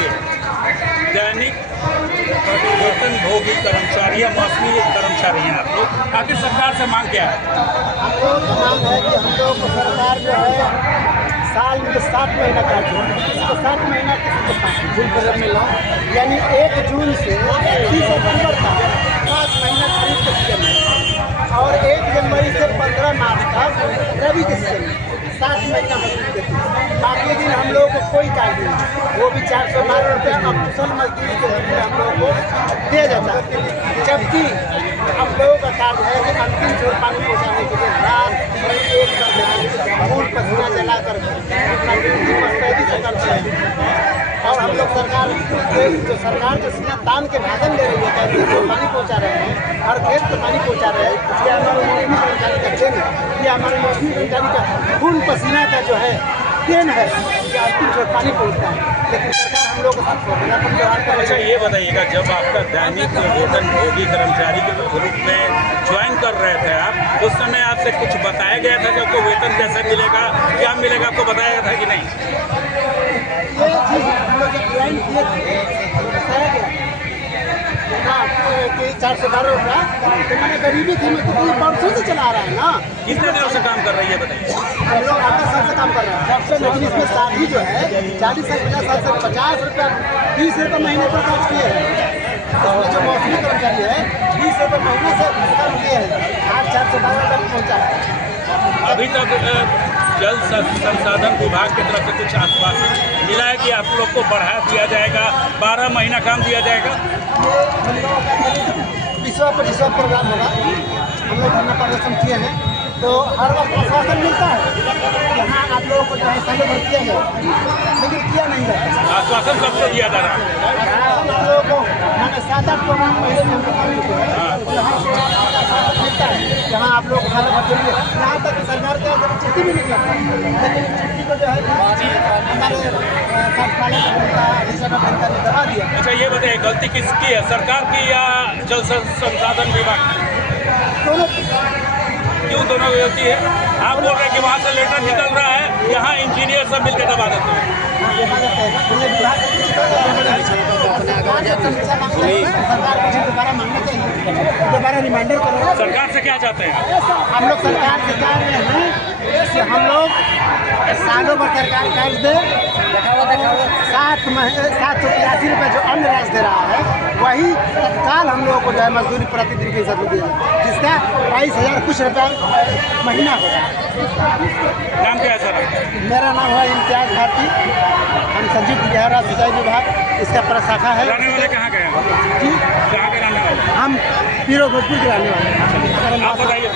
के दैनिक वेतन भोगी कर्मचारी या मौसमी कर्मचारी हैं आप लोग, आखिर सरकार से मांग क्या है? हम लोग की मांग है कि हम लोग को सरकार जो है साल में 7 महीना काटे, किसी को 7 महीना, किसी को 5 जून पर मिला, यानी 1 जून से 30 अक्टूबर तक 5 महीना खरीफ के सीजन में, और 1 जनवरी से 15 मार्च तक रबी के सीजन में 7 महीना मजदूरी देती है। बाकी दिन हम लोग को कोई कार्ड नहीं, वो भी 412 रुपये अकुशल मजदूरी के रूप में हम लोग को दिया जाता है। जबकि हम लोगों का कार्य है कि अंतिम छोर पानी पहुँचाने के लिए रात एक खून पसीना जलाकर मुस्तैदी से करते हैं। और हम लोग सरकार जो सीना तान के वेतन दे रही है, कैसे पानी पहुँचा रहे हैं, हर खेत को पानी पहुँचा रहे हैं, ये हमारे मौसमी कर्मचारी का देन है, ये हमारे मौसमी कर्मचारी का खून पसीना का जो है देन है कि अंतिम छोर पानी पहुँचता है। लेकिन सरकार हम लोग को अच्छा ये बताइएगा, जब आपका दैनिक वेतन भोगी कर्मचारी के रूप में ज्वाइन कर रहे थे आप, उस समय आपसे कुछ बताया गया था कि आपको वेतन कैसे मिलेगा, क्या मिलेगा, आपको बताया गया था कि नहीं? ये चीज़ हम लोग जब ज्वाइन किए थे बताया गया कि 412 रुपया, तो मैंने गरीबी थी, मैं तो परसों से चला रहा है ना। कितने दिनों से काम कर रही है बताइए? हम लोग 8 साल से काम कर रहे हैं सबसे, लेकिन इसमें शादी जो है 40 से 50 साल से 50 रुपया 20 रुपये महीने पर खर्च किए हैं। इसमें जो मौसमी कर्मचारी है 20 रुपये महीने से कम किए हैं, आज 412 रुपये पहुँचा है। अभी तक जल संसाधन विभाग की तरफ से कुछ आश्वासन मिला है कि आप लोग को बढ़ा दिया जाएगा, 12 महीना काम दिया जाएगा? ये हम लोगों का 20वां प्रोग्राम होगा। हम लोग धरना प्रदर्शन किए हैं, तो हर वक्त आश्वासन मिलता है यहाँ आप लोगों को जो है संग भर किया जाए, लेकिन किया नहीं जाता। आश्वासन कब से दिया जा रहा है? हम लोगों को मैंने 7-8 प्रोग्राम पहले हम लोग कर चुके हैं, तो यहाँ से आश्वासन मिलता है यहाँ आप लोग को खाना भर देंगे। यहाँ तक कि सरकार की ओर से चिट्ठी भी निकला, लेकिन चिट्ठी को जो है हमारे कार्यपालक अभियंता अधिशाखा अभियंता ने दबा दिया। अच्छा ये बताइए, गलती किसकी है, सरकार की या जल संसाधन विभाग की? दोनों क्यों दोनों की गलती है? आप बोल रहे हैं कि वहाँ से लेटर निकल रहा है, यहाँ इंजीनियर सब मिलकर दबा देते हैं। दोबारा रिमाइंडर करो। सरकार से क्या चाहते हैं? हम लोग सरकार से चाह रहे हैं कि हम लोग सालों भर सरकार कर्ज दे, 783 रुपये जो अन्य राशि दे रहा है, वही तत्काल हम लोगों को जो है मजदूरी प्रतिदिन के हिसाब से दिया जाए, जिसका 22,000 कुछ रुपया महीना होगा। नाम क्या है सर? मेरा नाम है इम्तियाज भारती, हम संजीव बिहार सिंचाई विभाग इसका प्रशाखा है। रहने वाले कहाँ गए हैं? जी, कहाँ के रहने वाले? हम पीरो भोजपुर के रहने वाले हैं। आप बताइए।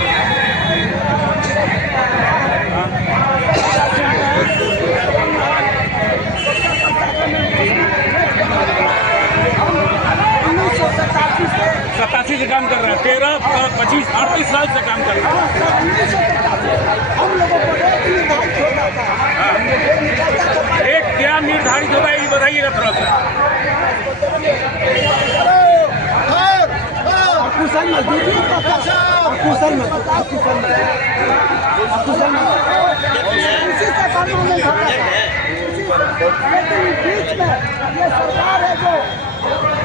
सतासी से काम कर रहे हैं, 13, 25, 38 साल से काम कर रहे हैं। हम लोगों को एक क्या निर्धारित होगा ये बताइएगा थोड़ा सा। कुशल मजदूर, कुशल उसी से काम नहीं होता है। लेकिन बीच में ये सरकार है जो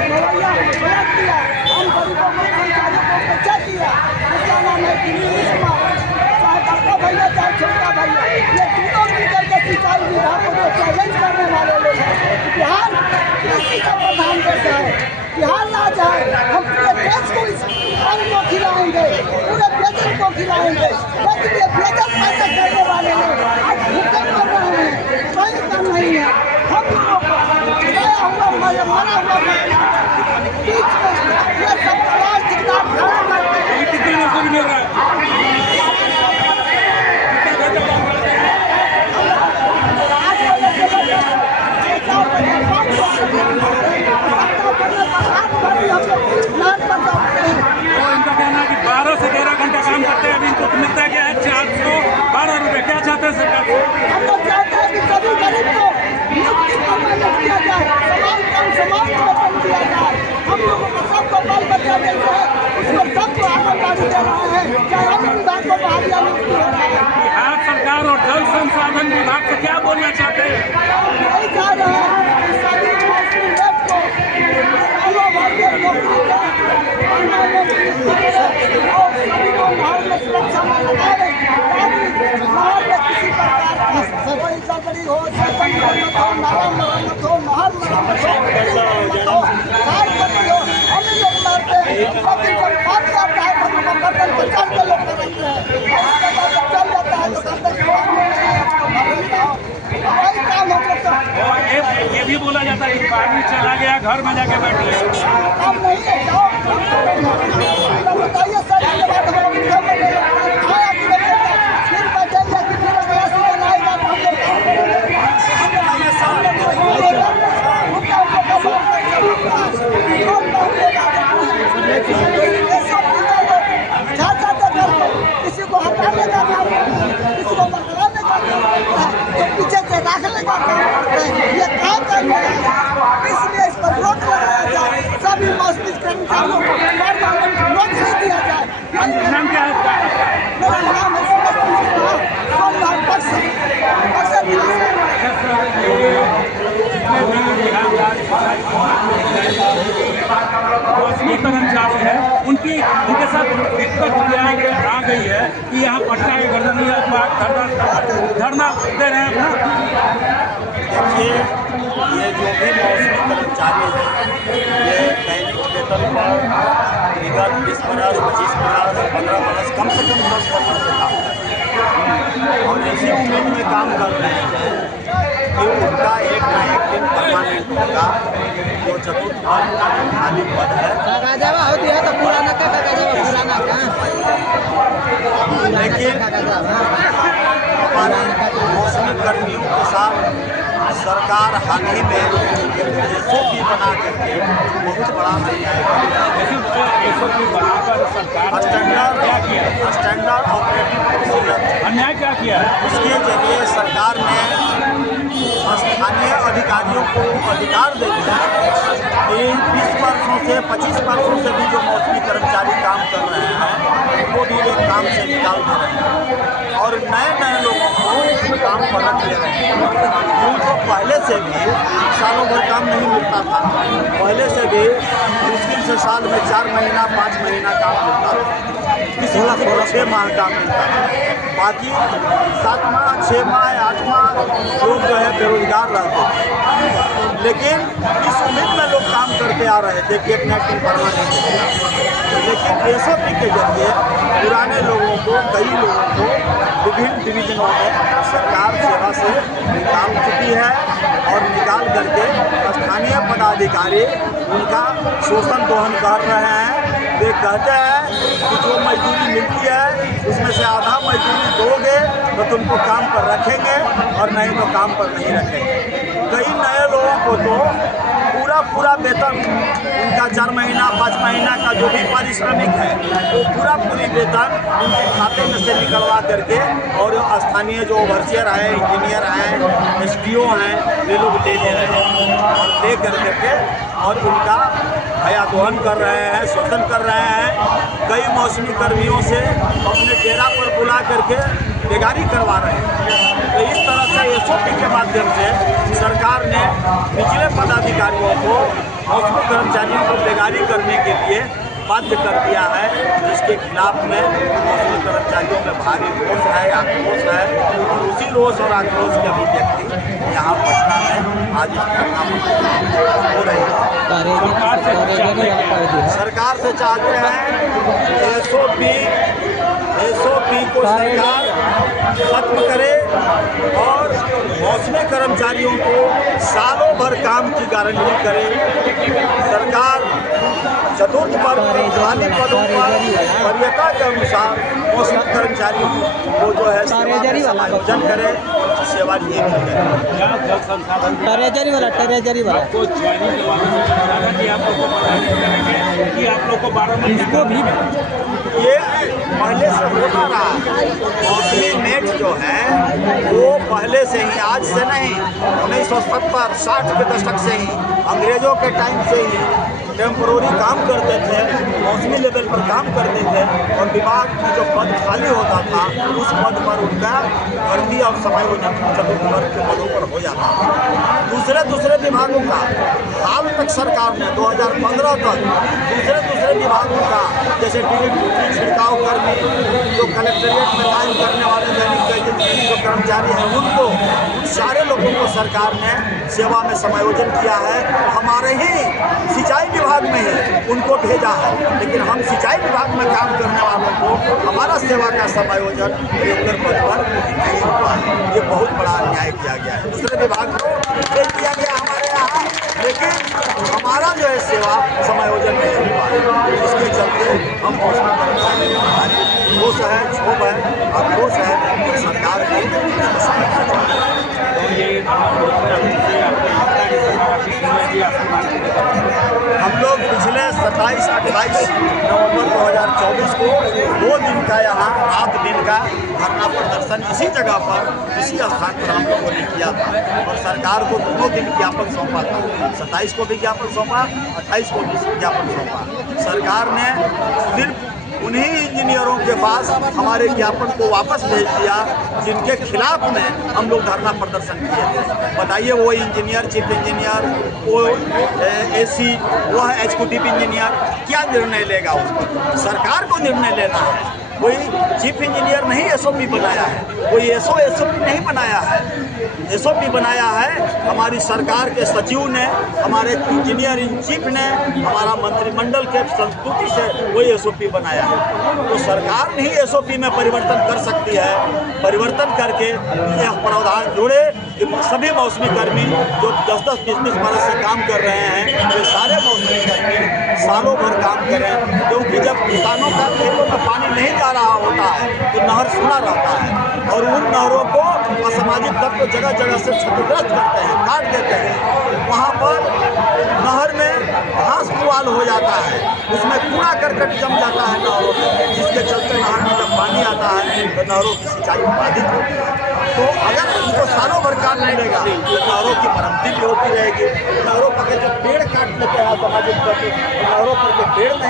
रवैया गलत दिया, हम गरीबों को कर्मचारियों को बचा दिया। इसका नाम है चाहे बड़का भैया चाहे छोटा भैया, ये दोनों मिलकर के सिंचाई विभाग को जो चैलेंज करने वाले लोग हैं। बिहार कृषि का प्रधान देश है, बिहार राज्य है, हम पूरे देश को इस अन्न को खिलाएंगे, पूरे वेतन को खिलाएंगे, लेकिन ये वेतन पैदा करने वाले लोग आज भूखे मर रहे हैं, कोई काम नहीं है। हम लोगों को मरा हुआ बीच में ये सब सवाल ठिकदार खड़ा करते हैं। कितने मजदूरी मिल रहा है? इनका कहना है कि 12 से 13 घंटा काम करते हैं, अभी इनको मिलता है क्या है? 412 रुपये। क्या चाहते हैं सरकार से? हम लोग चाहते हैं कि सभी गरीब को नियुक्ति प्रमाण दिया जाए, समान काम समान वेतन दिया जाए। हम लोगों को सबको बाल बच्चा देते हैं, उसको सबको आंगनबाड़ी दे रहे हैं, चाहे ये भी बोला जाता है कि पानी चला गया घर में जाके बैठिए। हम नहीं है, जाओ बताइए सर, इसके बाद हम लोग क्या करेंगे? आया कि नहीं आता? फिर बचेगा कि फिर अगला सीजन आएगा तो हम लोग काम करेंगे। किसी को हटाने का काम करते हैं, किसी को बरकराने का काम करते हैं, तो पीछे से रखने का काम करते हैं। ये काम कर रहे हैं, इसलिए इस पर रोक लगाया जाए। सभी मौसमी कर्मचारियों को परमानेंट नोट नहीं दिया जाए। नाम क्या है आपका? मेरा नाम है सोमनाथ बक्सर जिला से। मौसमी कर्मचारी है, उनके साथ दिक्कत आ गई है कि यहाँ पटना के गर्दनिया धरना दे रहे हैं अपना। देखिए, ये जो भी मौसमी कर्मचारी हैं, ये दैनिक वेतन पर विगत 20 बरस, 25 बरस, 15 बरस, कम से कम 10 वर्षों से काम कर रहे हैं और इसी उम्मीद में काम कर रहे हैं कि उनका एक ना एक दिन परमानेंट होगा। जो चतुर्थ वर्ग का जो खाली पद है, लेकिन हमारे मौसमी कर्मियों के साथ सरकार हाल ही में SOP बना करके बहुत बड़ा अन्याय स्टैंडर्ड ऑपरेटिंग प्रोसीजर अन्याय क्या किया? उसके जरिए सरकार ने स्थानीय अधिकारियों को अधिकार दे दिया कि 20 वर्षों से 25 वर्षों से भी जो मौसमी कर्मचारी काम कर रहे हैं उनको भी एक काम से निकाल दे रहे हैं और नए लोगों को काम पर रख ले रहे हैं। उनको पहले से भी सालों भर काम नहीं मिलता था, पहले से भी मुश्किल से साल में 4 महीना 5 महीना काम मिलता था, किसी को 6 माह काम मिलता था, बाकी 7 माह 6 माह 8 माह लोग जो है बेरोजगार रहते थे। लेकिन इस उम्मीद में लोग काम करते आ रहे थे कि अपने परमानेंट, लेकिन SOP के जरिए पुराने लोगों को, कई लोगों को विभिन्न डिवीजनों में सरकार सेवा से निकाल चुकी है और निकाल करके स्थानीय पदाधिकारी उनका शोषण दोहन कर रहे हैं। वे कहते हैं कि जो मजदूरी मिलती है उसमें से आधा मजदूरी दोगे तो तुमको काम पर रखेंगे और नहीं तो काम पर नहीं रखेंगे। कई नए लोगों को तो पूरा वेतन उनका 4 महीना 5 महीना का जो भी पारिश्रमिक है वो पूरी वेतन उनके खाते में से निकलवा करके और स्थानीय जो ओवरसियर हैं, इंजीनियर हैं, SDO हैं, वे लोग ले रहे हैं और ले करके और उनका हया दोहन कर रहे हैं, शोषण कर रहे हैं। कई मौसमी कर्मियों से अपने डेरा पर बुला करके बेगारी करवा रहे हैं। तो इस तरह से SOP के माध्यम से सरकार ने निचले पदाधिकारियों को मौसमी कर्मचारियों को बेगारी करने के लिए बाध्य कर दिया है, जिसके खिलाफ में मौसमी कर्मचारियों में भारी रोष है, आक्रोश है और उसी रोष और आक्रोश के अभिव्यक्ति यहाँ पटना में आज इस घटना हो रही है। सरकार से चाहते हैं SOP को सरकार खत्म करे और मौसमी कर्मचारियों को सालों भर काम की गारंटी करे। सरकार चतुर्थ वर्ग खाली पदों पर वरीयता के अनुसार मौसमी कर्मचारियों को जो है समायोजन करे, सेवा लिए मिले। टेरेजरी वाला तो ज्वाइनिंग करवाने से कि आप लोग को 12 महीने को भी ये पहले से होता रहा। मौसमी मेट जो है वो पहले से ही, आज से नहीं, 1970-60 के दशक से ही, अंग्रेजों के टाइम से ही टेम्पोररी काम करते थे, मौसमी लेवल पर काम करते थे और विभाग की जो पद खाली होता था उस पद पर उनका भर्ती और समायोजन चतुर्थ वर्ग के पदों पर हो जाता था। दूसरे विभागों का हाल तक सरकार ने 2015 तक दूसरे विभागों का, जैसे छिड़काव कर्मी, जो कलेक्ट्रेट में काम करने वाले दैनिक जो कर्मचारी हैं, उनको, उन सारे लोगों को सरकार ने सेवा में समायोजन किया है। हमारे ही सिंचाई विभाग में ही उनको भेजा है, लेकिन हम सिंचाई विभाग में काम करने वालों को हमारा सेवा का समायोजन नियोक्ता पद पर नहीं हुआ। ये बहुत बड़ा अन्याय किया गया है। दूसरे विभाग को भेज दिया गया हमारे क्षोभ है, आक्रोश है, और सरकार को इसको समझना चाहिए। तो ये हम लोग पिछले 27-28 नवंबर 2024 को 2 दिन का यहाँ रात दिन का धरना प्रदर्शन इसी जगह पर इसी स्थान पर हम लोगों ने किया था और सरकार को दोनों दिन ज्ञापन सौंपा था। 27 को भी ज्ञापन सौंपा, 28 को भी ज्ञापन सौंपा। सरकार ने सिर्फ उन्हीं इंजीनियरों के पास हमारे ज्ञापन को वापस भेज दिया जिनके खिलाफ में हम लोग धरना प्रदर्शन किए थे। बताइए, वो इंजीनियर, चीफ इंजीनियर, वो एसी, वो है एग्जीक्यूटिव इंजीनियर, क्या निर्णय लेगा उस पर? सरकार को निर्णय लेना है। कोई चीफ इंजीनियर नहीं एसओपी बनाया है, कोई एसओपी नहीं बनाया है। एसओपी बनाया है हमारी सरकार के सचिव ने, हमारे इंजीनियर इन चीफ ने, हमारा मंत्रिमंडल के संस्तुति से वही एसओपी बनाया है। तो सरकार नहीं एसओपी में परिवर्तन कर सकती है। परिवर्तन करके यह प्रावधान जोड़े कि सभी मौसमी कर्मी जो 10-10, 20-20 बरस से काम कर रहे हैं, वे सारे मौसमी कर्मी सालों भर काम करें, क्योंकि जब किसानों का खेतों में पानी नहीं जा रहा होता है तो नहर सूखा रहता है और उन नहरों को असामाजिक तत्व जगह जगह से क्षतिग्रस्त करते हैं, काट देते हैं। वहाँ पर नहर में घास पुआल हो जाता है, उसमें कूड़ा करकट जम जाता है नहरों में, जिसके चलते नहर में जब पानी आता है तो नहरों की सिंचाई बाधित होती है। तो अगर उनको सालों भर काम मिलेगा तो नहरों की मरम्मती भी होती रहेगी। नहरों पर जो पेड़ काट लेते हैं सामाजिक तत्व, नहरों पर जो पेड़ नहीं